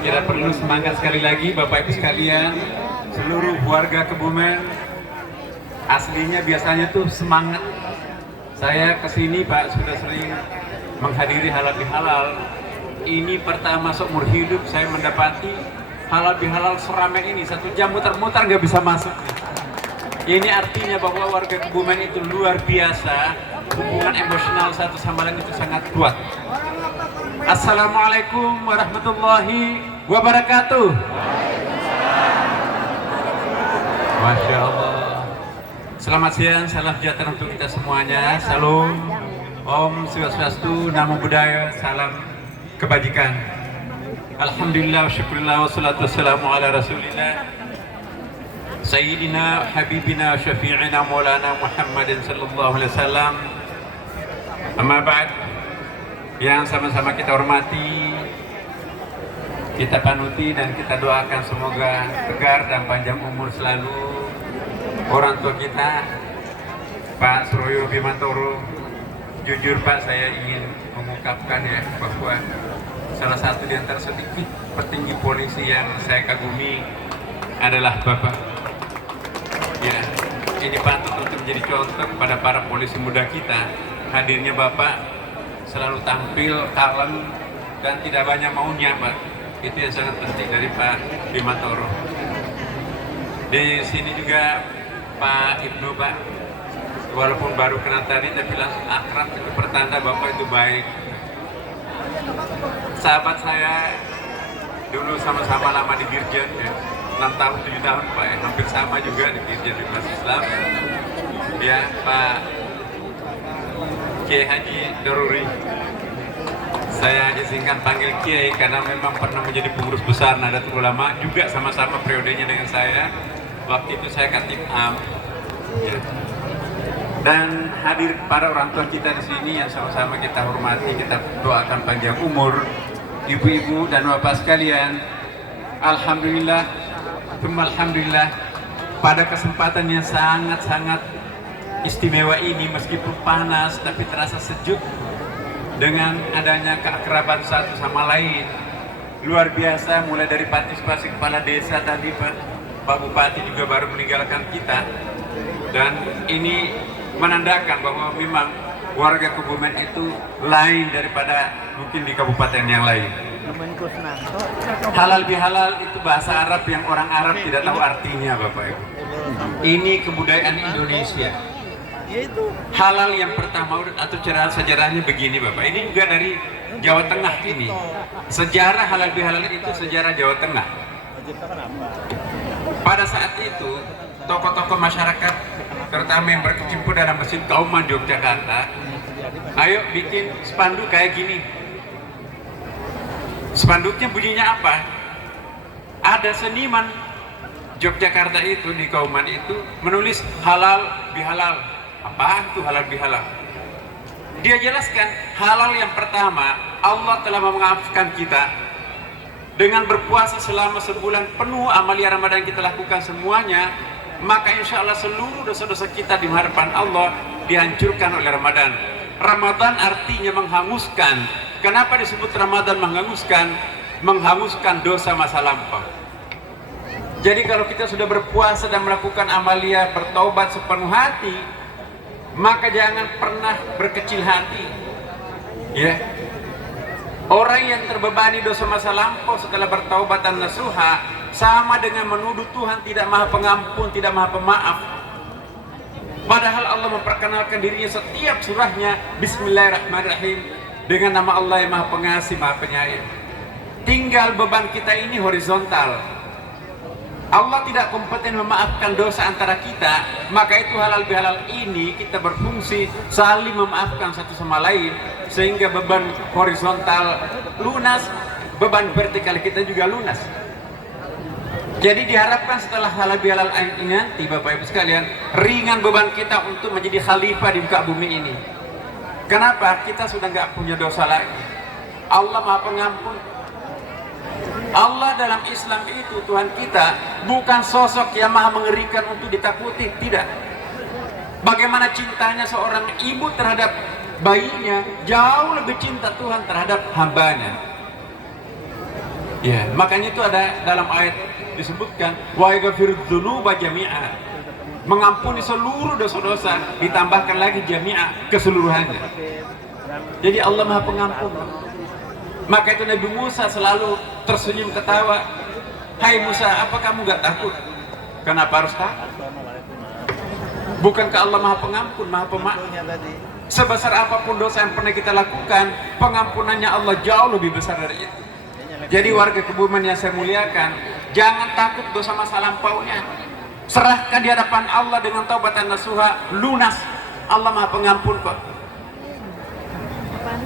tidak perlu semangat sekali lagi Bapak Ibu sekalian, seluruh warga Kebumen. Aslinya biasanya tuh semangat. Saya kesini Pak sudah sering menghadiri halal bihalal. Ini pertama seumur hidup saya mendapati halal bihalal seramai ini. 1 jam muter-muter nggak bisa masuk. Ini artinya bahwa warga Kebumen itu luar biasa, hubungan emosional satu sama lain itu sangat kuat. Assalamualaikum warahmatullahi wabarakatuh. Masya Allah. Selamat siang, salam sejahtera untuk kita semuanya. Salam, Om Swastiastu, Namo Buddhaya, salam kebajikan. Alhamdulillah, syukurillah, wassalatu wassalamu ala rasulillah Sayyidina Habibina Syafi'ina Maulana Muhammadin sallallahu alaihi wasallam. Amma ba'd, yang sama-sama kita hormati, kita panuti dan kita doakan semoga tegar dan panjang umur selalu orang tua kita, Pak Suroyo Bimantoro. Jujur Pak, saya ingin mengungkapkan ya bahwa salah satu di antara sedikit petinggi polisi yang saya kagumi adalah Bapak. Ya, ini patut untuk menjadi contoh kepada para polisi muda kita. Hadirnya Bapak selalu tampil kalem dan tidak banyak maunya Pak. Itu yang sangat penting dari Pak Bimantoro. Di sini juga Pak Ibnu Pak, walaupun baru kenal tadi tapi langsung akrab, itu pertanda Bapak itu baik. Sahabat saya dulu sama-sama lama di Dirjen ya, 6 tahun 7 tahun Pak ya, hampir sama juga di Dirjen di Mas Islam ya, Pak Kiai Haji Doruri. Saya izinkan panggil Kiai karena memang pernah menjadi pengurus besar Nahdlatul Ulama, juga sama-sama periodenya dengan saya. Waktu itu saya Katib Am ya. Dan hadir para orang tua kita di sini yang sama-sama kita hormati, kita doakan panjang umur, ibu-ibu dan bapak sekalian. Alhamdulillah, alhamdulillah, pada kesempatan yang sangat-sangat istimewa ini, meskipun panas tapi terasa sejuk dengan adanya keakraban satu sama lain. Luar biasa, mulai dari partisipasi kepala desa tadi Pak Bupati juga baru meninggalkan kita, dan ini menandakan bahwa memang warga Kebumen itu lain daripada mungkin di kabupaten yang lain. Halal bihalal itu bahasa Arab yang orang Arab tidak tahu artinya Bapak Ibu. Ini kebudayaan Indonesia. Halal yang pertama atau sejarahnya begini Bapak. Ini juga dari Jawa Tengah ini. Sejarah halal bihalal itu sejarah Jawa Tengah. Pada saat itu tokoh-tokoh masyarakat terutama yang berkecimpung dalam mesin Kauman Yogyakarta, ayo bikin spanduk kayak gini. Spanduknya bunyinya apa? Ada seniman Yogyakarta itu di Kauman itu menulis halal bihalal. Apa itu halal bihalal? Dia jelaskan halal yang pertama, Allah telah memaafkan kita dengan berpuasa selama sebulan penuh. Amalia Ramadan kita lakukan semuanya, maka insya Allah seluruh dosa-dosa kita di hadapan Allah dihancurkan oleh Ramadan. Ramadan artinya menghanguskan. Kenapa disebut Ramadan menghanguskan? Menghanguskan dosa masa lampau. Jadi kalau kita sudah berpuasa dan melakukan amalia bertaubat sepenuh hati, maka jangan pernah berkecil hati ya. Orang yang terbebani dosa masa lampau setelah bertaubat dan nasuha sama dengan menuduh Tuhan tidak maha pengampun, tidak maha pemaaf. Padahal Allah memperkenalkan dirinya setiap surahnya Bismillahirrahmanirrahim, dengan nama Allah yang maha pengasih, maha penyayang. Tinggal beban kita ini horizontal. Allah tidak kompeten memaafkan dosa antara kita, maka itu halal bihalal ini kita berfungsi saling memaafkan satu sama lain, sehingga beban horizontal lunas, beban vertikal kita juga lunas. Jadi diharapkan setelah halal bihalal ini nanti Bapak Ibu sekalian, ringan beban kita untuk menjadi khalifah di muka bumi ini. Kenapa? Kita sudah nggak punya dosa lagi. Allah maha pengampun. Allah dalam Islam itu Tuhan kita bukan sosok yang maha mengerikan untuk ditakuti, tidak. Bagaimana cintanya seorang ibu terhadap bayinya, jauh lebih cinta Tuhan terhadap hambanya. Ya, makanya itu ada dalam ayat disebutkan wa yaghfirudz dzunuba jami'a. Mengampuni seluruh dosa-dosa, ditambahkan lagi jami'a, keseluruhannya. Jadi Allah Maha Pengampun. Maka itu Nabi Musa selalu tersenyum ketawa. Hai Musa, apa kamu gak takut? Kenapa harus takut? Bukankah Allah Maha Pengampun, Maha Pemaaf? Sebesar apapun dosa yang pernah kita lakukan, pengampunannya Allah jauh lebih besar dari itu. Jadi warga Kebumen yang saya muliakan, jangan takut dosa masa lampaunya. Serahkan di hadapan Allah dengan taubatan nasuha, lunas. Allah Maha Pengampun kok.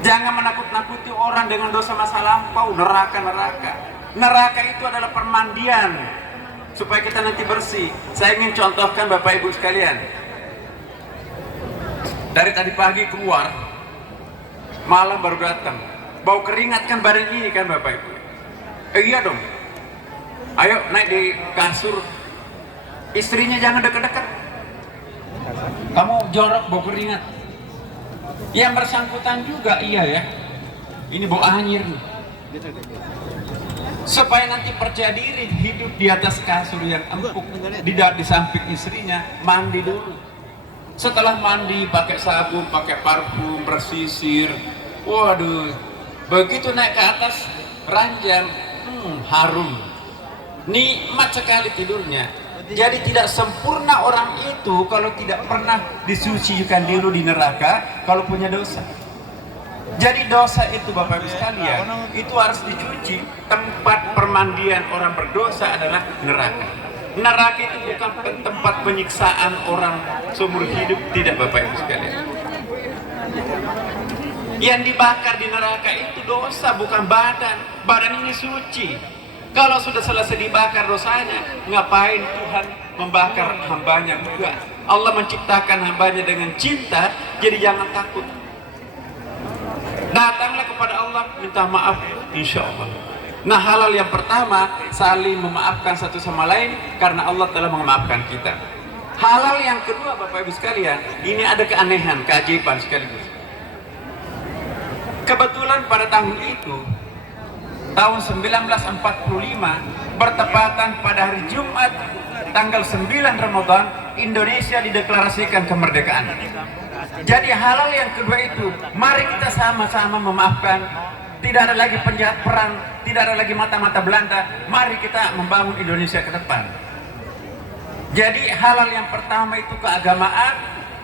Jangan menakut-nakuti orang dengan dosa masa lampau, neraka-neraka. Neraka itu adalah permandian supaya kita nanti bersih. Saya ingin contohkan Bapak Ibu sekalian. Dari tadi pagi keluar, malam baru datang. Bau keringat kan badan ini kan Bapak Ibu. Iya dong. Ayo naik di kasur. Istrinya jangan dekat-dekat. Kamu jorok bau keringat. Yang bersangkutan juga iya ya. Ini bau anyir nih. Supaya nanti percaya diri hidup di atas kasur yang empuk, di samping istrinya, mandi dulu. Setelah mandi pakai sabun, pakai parfum, bersisir. Waduh, begitu naik ke atas ranjang, harum. Nikmat sekali tidurnya. Jadi tidak sempurna orang itu kalau tidak pernah disucikan dulu di neraka kalau punya dosa. Jadi dosa itu Bapak Ibu sekalian, itu harus dicuci. Tempat permandian orang berdosa adalah neraka. Neraka itu bukan tempat penyiksaan orang seumur hidup, tidak Bapak Ibu sekalian. Yang dibakar di neraka itu dosa, bukan badan. Badan ini suci. Kalau sudah selesai dibakar dosanya, ngapain Tuhan membakar hambanya? Juga Allah menciptakan hambanya dengan cinta, jadi jangan takut. Datanglah kepada Allah, minta maaf, insya Allah. Nah, halal yang pertama, saling memaafkan satu sama lain karena Allah telah memaafkan kita. Halal yang kedua Bapak Ibu sekalian, ini ada keanehan, keajaiban sekaligus. Kebetulan pada tahun itu, tahun 1945, bertepatan pada hari Jumat tanggal 9 Ramadan, Indonesia dideklarasikan kemerdekaan. Jadi halal yang kedua itu, mari kita sama-sama memaafkan. Tidak ada lagi penjahat perang, tidak ada lagi mata-mata Belanda. Mari kita membangun Indonesia ke depan. Jadi halal yang pertama itu keagamaan,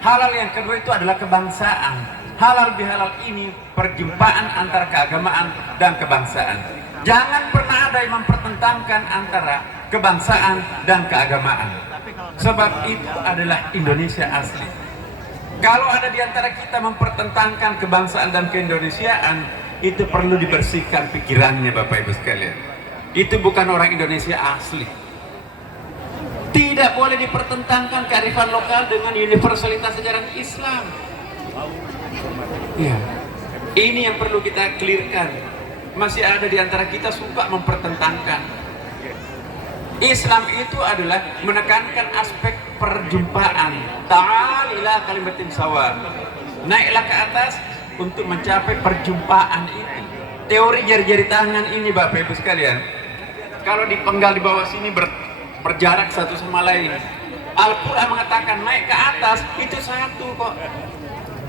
halal yang kedua itu adalah kebangsaan. Halal bihalal ini perjumpaan antara keagamaan dan kebangsaan. Jangan pernah ada yang mempertentangkan antara kebangsaan dan keagamaan. Sebab itu adalah Indonesia asli. Kalau ada di antara kita mempertentangkan kebangsaan dan keindonesiaan, itu perlu dibersihkan pikirannya Bapak Ibu sekalian. Itu bukan orang Indonesia asli. Tidak boleh dipertentangkan kearifan lokal dengan universalitas ajaran Islam. Ya. Ini yang perlu kita clearkan. Masih ada di antara kita suka mempertentangkan. Islam itu adalah menekankan aspek perjumpaan. Ta'al ila kalimatin sawa. Naiklah ke atas untuk mencapai perjumpaan itu. Teori jari-jari tangan ini Bapak Ibu sekalian, kalau dipenggal di bawah sini berjarak satu sama lain. Al-Quran mengatakan naik ke atas itu satu kok.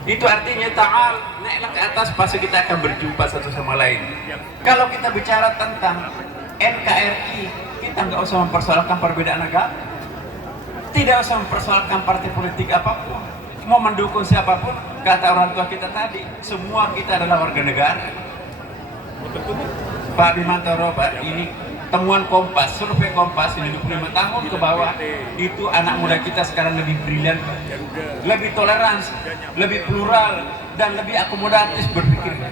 Itu artinya ta'al, naiklah ke atas pasti kita akan berjumpa satu sama lain. Kalau kita bicara tentang NKRI, kita nggak usah mempersoalkan perbedaan agama, tidak usah mempersoalkan partai politik apapun, mau mendukung siapapun. Kata orang tua kita tadi, semua kita adalah warga negara. Pak Bimantoro, Pak, ini temuan Kompas, survei Kompas 25 tahun ke bawah, itu anak muda kita sekarang lebih brilian, lebih toleransi, lebih plural, dan lebih akomodatif berpikirnya.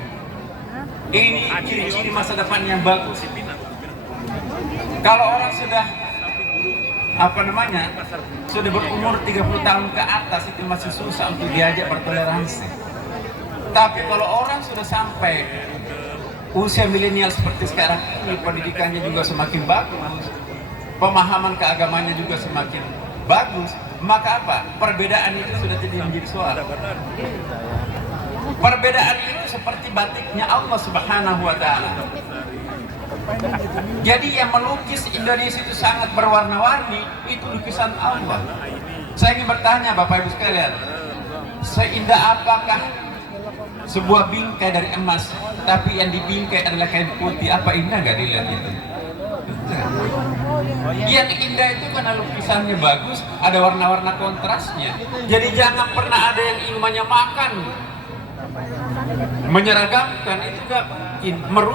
Ini ciri-ciri masa depan yang bagus. Kalau orang sudah sudah berumur 30 tahun ke atas, itu masih susah untuk diajak bertoleransi. Tapi kalau orang sudah sampai usia milenial seperti sekarang ini, pendidikannya juga semakin bagus, pemahaman keagamannya juga semakin bagus, maka apa? Perbedaan itu sudah tidak menjadi soal. Perbedaan itu seperti batiknya Allah Subhanahu wa Ta'ala. Jadi yang melukis Indonesia itu sangat berwarna-warni, itu lukisan Allah. Saya ingin bertanya Bapak Ibu sekalian, seindah apakah sebuah bingkai dari emas, tapi yang dibingkai adalah kain putih? Apa indah nggak dilihat itu? Yang indah itu karena lukisannya bagus, ada warna-warna kontrasnya. Jadi jangan pernah ada yang ilmunya makan, menyeragamkan, itu gak